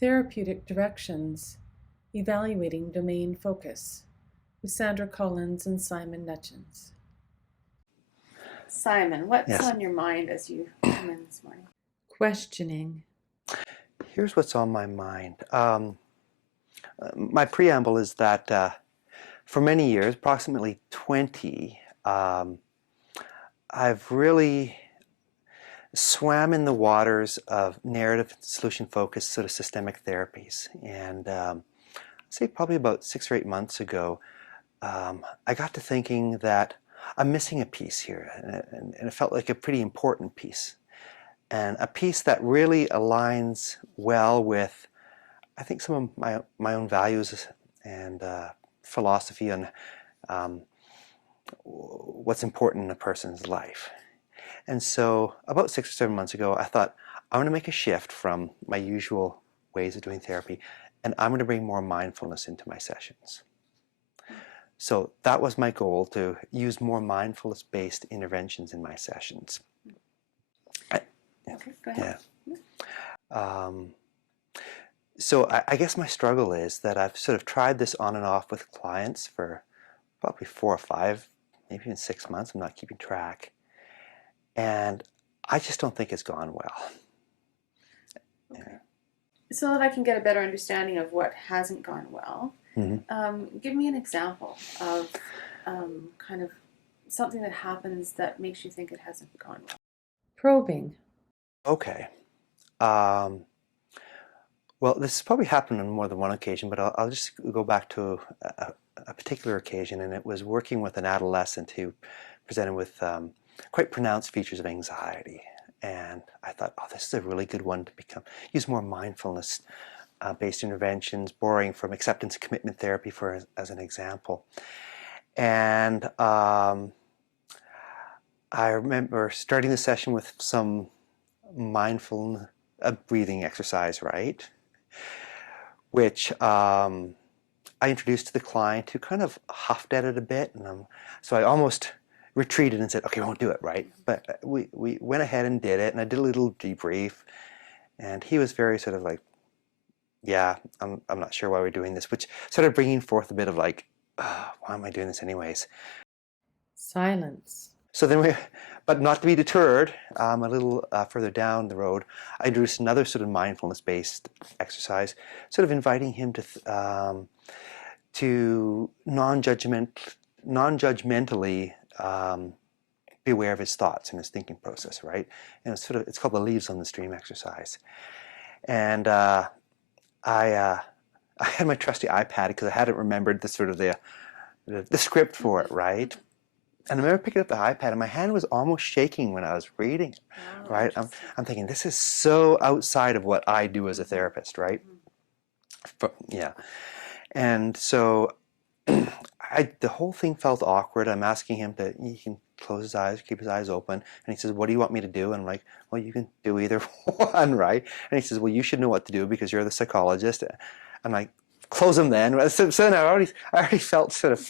Therapeutic Directions, Evaluating Domain Focus, with Sandra Collins and Simon Nutchins. Simon, what's Yes. on your mind as you come in this morning? Questioning. Here's what's on my mind. My preamble is that for many years, approximately 20, I've really swam in the waters of narrative solution focused sort of systemic therapies. And I'd say probably about 6 or 8 months ago, I got to thinking that I'm missing a piece here, and it felt like a pretty important piece. And a piece that really aligns well with, I think, some of my own values and philosophy on what's important in a person's life. And so about 6 or 7 months ago, I thought, I'm going to make a shift from my usual ways of doing therapy, and I'm going to bring more mindfulness into my sessions. So that was my goal, to use more mindfulness-based interventions in my sessions. Okay, go ahead. Yeah. So I guess my struggle is that I've sort of tried this on and off with clients for probably 4 or 5, maybe even 6 months. I'm not keeping track. And I just don't think it's gone well. Okay. So that I can get a better understanding of what hasn't gone well, give me an example of kind of something that happens that makes you think it hasn't gone well. Probing. Okay. Well, this has probably happened on more than one occasion, but I'll just go back to a particular occasion, and it was working with an adolescent who presented with quite pronounced features of anxiety. And I thought, oh, this is a really good one to use more mindfulness based interventions, borrowing from acceptance commitment therapy as an example. And I remember starting the session with some mindful breathing exercise, right? Which I introduced to the client, who kind of huffed at it a bit, and so I almost retreated and said, okay, we won't do it, right? But we went ahead and did it, and I did a little debrief, and he was very sort of like, yeah, I'm not sure why we're doing this, which started bringing forth a bit of like, why am I doing this anyways? Silence. So then but not to be deterred, a little further down the road, I introduced another sort of mindfulness-based exercise, sort of inviting him to non-judgmentally be aware of his thoughts and his thinking process, right? And it's called the leaves on the stream exercise. And I had my trusty iPad because I hadn't remembered the script for it, right? And I remember picking up the iPad, and my hand was almost shaking when I was reading it, right? I'm thinking, this is so outside of what I do as a therapist, right? Yeah. And so the whole thing felt awkward. I'm asking him he can close his eyes, keep his eyes open. And he says, what do you want me to do? And I'm like, well, you can do either one, right? And he says, well, you should know what to do because you're the psychologist. I'm like, close them then. So then I already felt sort of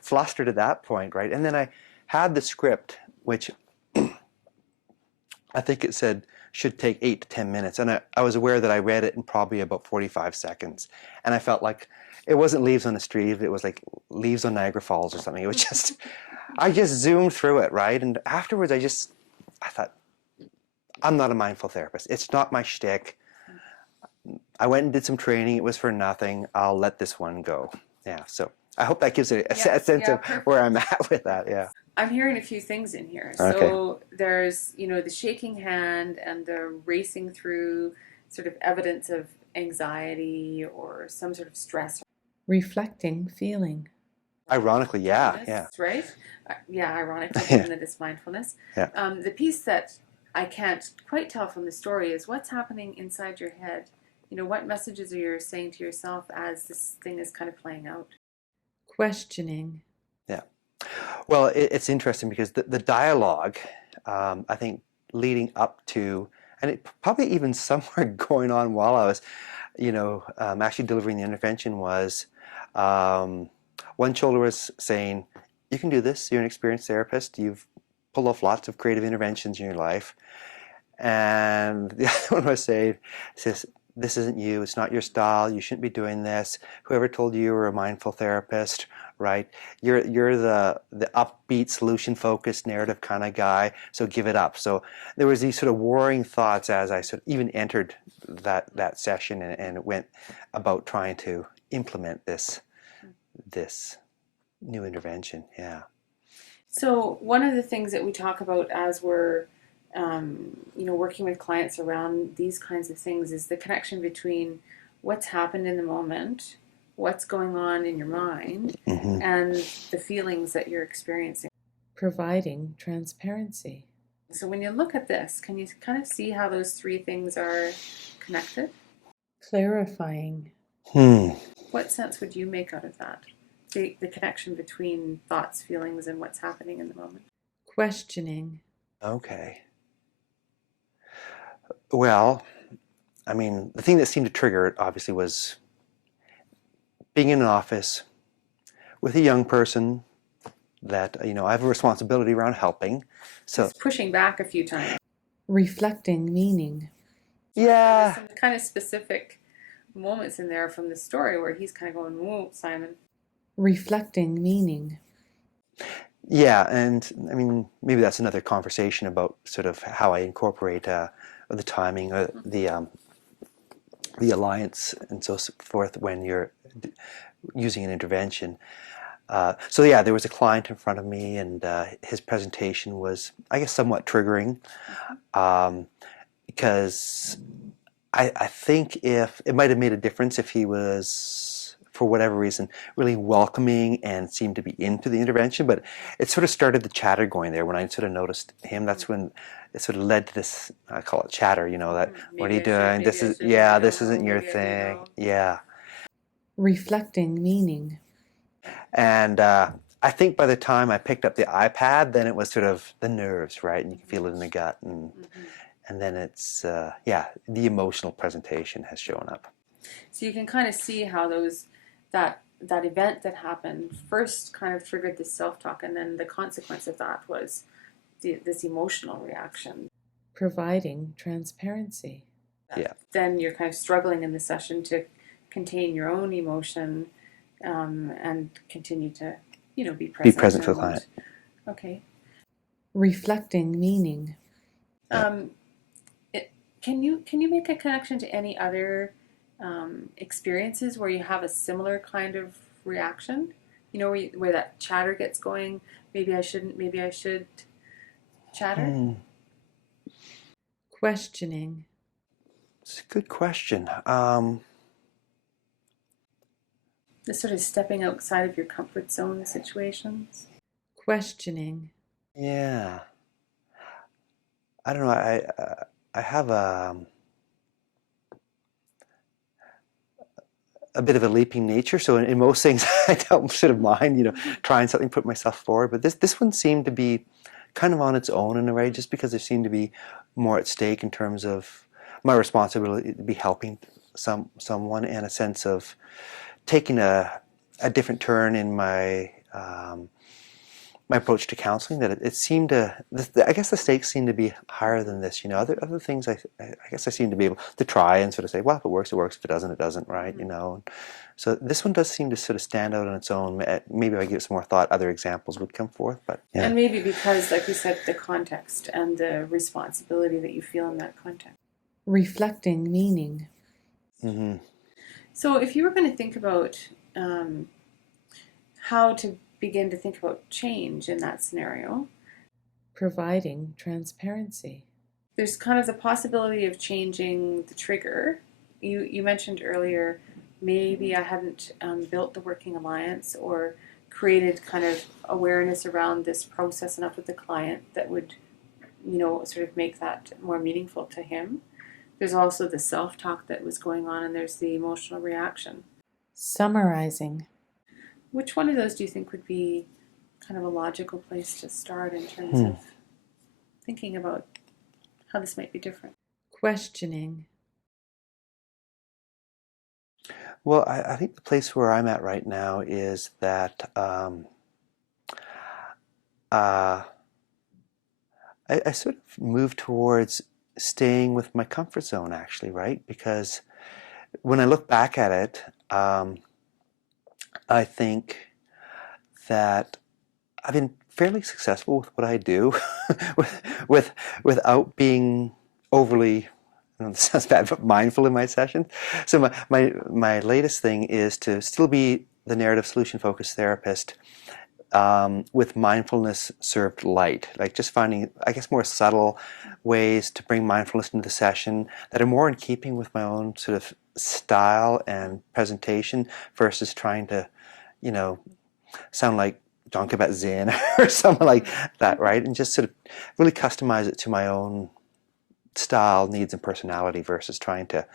flustered at that point, right? And then I had the script, which I think it said should take 8 to 10 minutes. And I was aware that I read it in probably about 45 seconds. And I felt like it wasn't leaves on a stream, it was like leaves on Niagara Falls or something. It was just, I just zoomed through it, right? And afterwards I thought, I'm not a mindful therapist. It's not my shtick. I went and did some training. It was for nothing. I'll let this one go. Yeah, so I hope that gives a sense of where I'm at with that, yeah. I'm hearing a few things in here. Okay. So there's, the shaking hand and the racing through sort of evidence of anxiety or some sort of stress. Reflecting feeling. Ironically, yeah. Right? Yeah, ironically, given that it's mindfulness. Yeah. The piece that I can't quite tell from the story is what's happening inside your head. What messages are you saying to yourself as this thing is kind of playing out? Questioning. Yeah. Well, it's interesting because the dialogue, I think, leading up to, and it probably even somewhere going on while I was, actually delivering the intervention was, one shoulder was saying, you can do this, you're an experienced therapist, you've pulled off lots of creative interventions in your life. And the other one was saying, this isn't you, it's not your style, you shouldn't be doing this. Whoever told you were a mindful therapist, right? You're the upbeat, solution focused, narrative kind of guy, so give it up. So there was these sort of warring thoughts as I sort of even entered that session and went about trying to implement this new intervention. Yeah. So one of the things that we talk about as we're working with clients around these kinds of things is the connection between what's happened in the moment, what's going on in your mind, Mm-hmm. and the feelings that you're experiencing. Providing transparency. So when you look at this, can you kind of see how those three things are connected? Clarifying. What sense would you make out of that? The connection between thoughts, feelings, and what's happening in the moment. Questioning. Okay. Well, I mean, the thing that seemed to trigger it obviously was being in an office with a young person that, I have a responsibility around helping. So Just pushing back a few times. Reflecting meaning. yeah. There's some kind of specific moments in there from the story where he's kind of going, "Whoa, Simon." Reflecting meaning. Yeah, and I mean, maybe that's another conversation about sort of how I incorporate the timing, the alliance, and so forth when you're using an intervention. So yeah, there was a client in front of me, and his presentation was, I guess, somewhat triggering, because I think if it might have made a difference if he was, for whatever reason, really welcoming and seemed to be into the intervention, but it sort of started the chatter going there when I sort of noticed him. That's when it sort of led to this, I call it chatter, that, what are you doing? This is, yeah, this isn't your thing. Yeah. Reflecting meaning. And I think by the time I picked up the iPad, then it was sort of the nerves, right? And you can feel it in the gut. And then it's, the emotional presentation has shown up. So you can kind of see how that event that happened first kind of triggered this self-talk, and then the consequence of that was this emotional reaction. Providing transparency. Yeah. Then you're kind of struggling in the session to contain your own emotion and continue to, be present. Be present for the client. Okay. Reflecting meaning. Can you make a connection to any other experiences where you have a similar kind of reaction? Where that chatter gets going. Maybe I shouldn't. Maybe I should. Chatter. Questioning. It's a good question. The sort of stepping outside of your comfort zone situations. Questioning. Yeah. I don't know. I have a bit of a leaping nature, so in most things I don't sort of mind, trying something, put myself forward. But this one seemed to be kind of on its own in a way, just because there seemed to be more at stake in terms of my responsibility to be helping someone, and a sense of taking a different turn in my my approach to counseling. That it seemed to, I guess the stakes seem to be higher than this. Other things I guess I seem to be able to try and sort of say, well, if it works, it works. If it doesn't, it doesn't. Right? So this one does seem to sort of stand out on its own. Maybe if I give some more thought, other examples would come forth. But yeah. And maybe because, like you said, the context and the responsibility that you feel in that context. Reflecting meaning. Mm-hmm. So if you were going to think about how to begin to think about change in that scenario. Providing transparency. There's kind of the possibility of changing the trigger. You mentioned earlier, maybe I hadn't built the working alliance or created kind of awareness around this process enough with the client that would, sort of make that more meaningful to him. There's also the self-talk that was going on, and there's the emotional reaction. Summarizing. Which one of those do you think would be kind of a logical place to start in terms of thinking about how this might be different? Questioning. Well, I think the place where I'm at right now is that I sort of move towards staying with my comfort zone, actually, right? Because when I look back at it, I think that I've been fairly successful with what I do, without being overly, this sounds bad, but mindful in my sessions. So my latest thing is to still be the narrative solution focused therapist, with mindfulness served light, like just finding, I guess, more subtle ways to bring mindfulness into the session that are more in keeping with my own sort of style and presentation versus trying to, sound like John Kabat-Zinn or someone like that, right? And just sort of really customize it to my own style, needs, and personality versus trying to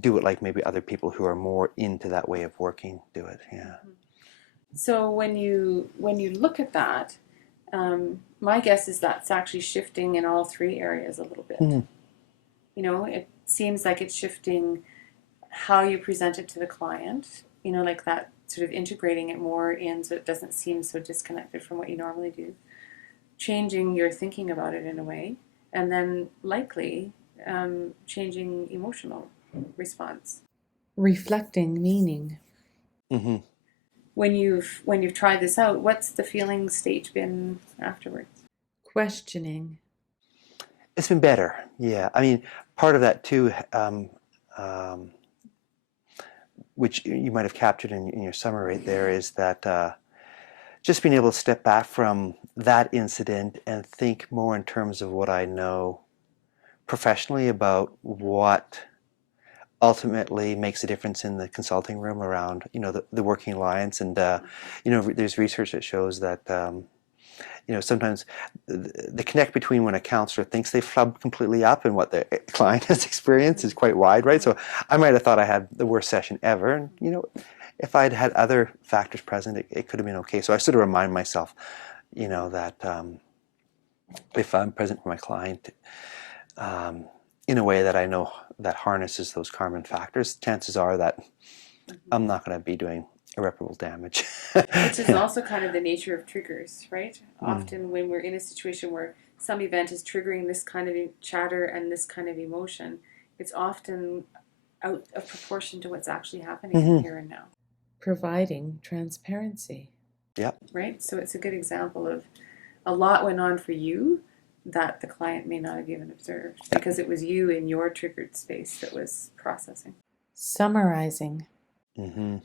do it like maybe other people who are more into that way of working do it. Yeah. So when you look at that, my guess is that's actually shifting in all three areas a little bit. It seems like it's shifting how you present it to the client, like that sort of integrating it more in so it doesn't seem so disconnected from what you normally do, changing your thinking about it in a way, and then likely changing emotional response. Reflecting meaning. Mm-hmm. When you've tried this out, what's the feeling stage been afterwards? Questioning. It's been better, yeah. I mean, part of that too, which you might have captured in your summary there, is that just being able to step back from that incident and think more in terms of what I know professionally about what ultimately makes a difference in the consulting room around, the working alliance. And, there's research that shows that, sometimes the connect between when a counselor thinks they've flubbed completely up and what the client has experienced is quite wide, right? So I might have thought I had the worst session ever. And, if I'd had other factors present, it could have been okay. So I sort of remind myself, that if I'm present for my client in a way that I know that harnesses those Karman factors, chances are that I'm not going to be doing irreparable damage. Which is also kind of the nature of triggers, right? Often when we're in a situation where some event is triggering this kind of chatter and this kind of emotion, it's often out of proportion to what's actually happening here and now. Providing transparency. Yep. Right? So it's a good example of a lot went on for you that the client may not have even observed because it was you in your triggered space that was processing. Summarizing. Mm-hmm.